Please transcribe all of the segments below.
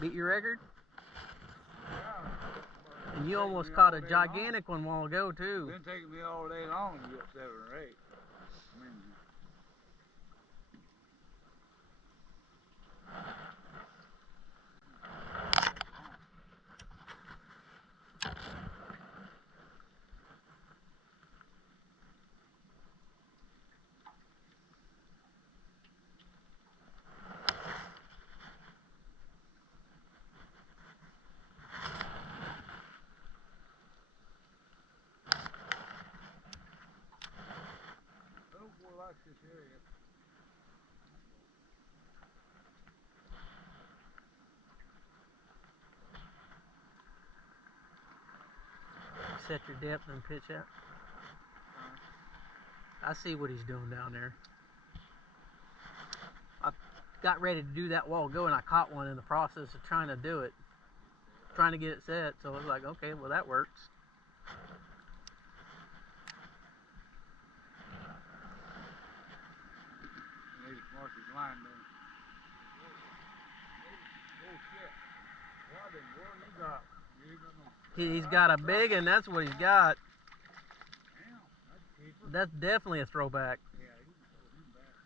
Beat your record? Yeah. And you almost caught a gigantic one a while ago, too. It's been taking me all day long to get 7 or 8. I mean, likes this area. Set your depth and pitch out. I see what he's doing down there. I got ready to do that while ago, and I caught one in the process of trying to do it. Trying to get it set, so I was like, okay, well that works. Need to mark his line then. Oh shit. What in the world you got? You got no... He's got a big one, that's what he's got. Damn, that's cheaper. That's definitely a throwback. Yeah, you can throw him back.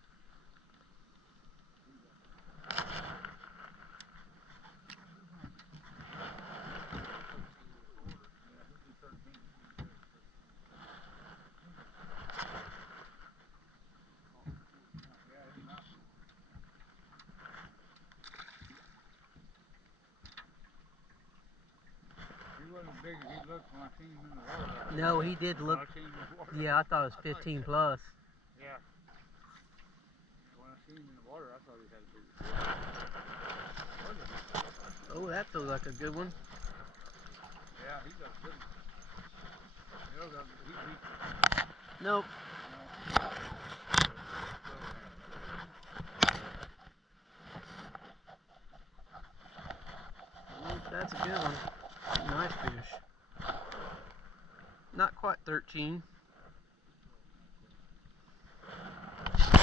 He wasn't as big as he looked when I seen him in the water. No, he did look. Yeah, I thought it was 15 plus. Yeah. When I seen him in the water, I thought he had a big. Oh, that feels like a good one. Yeah, he got a good one. Nope. That's a good one. Nice fish. Not quite 13.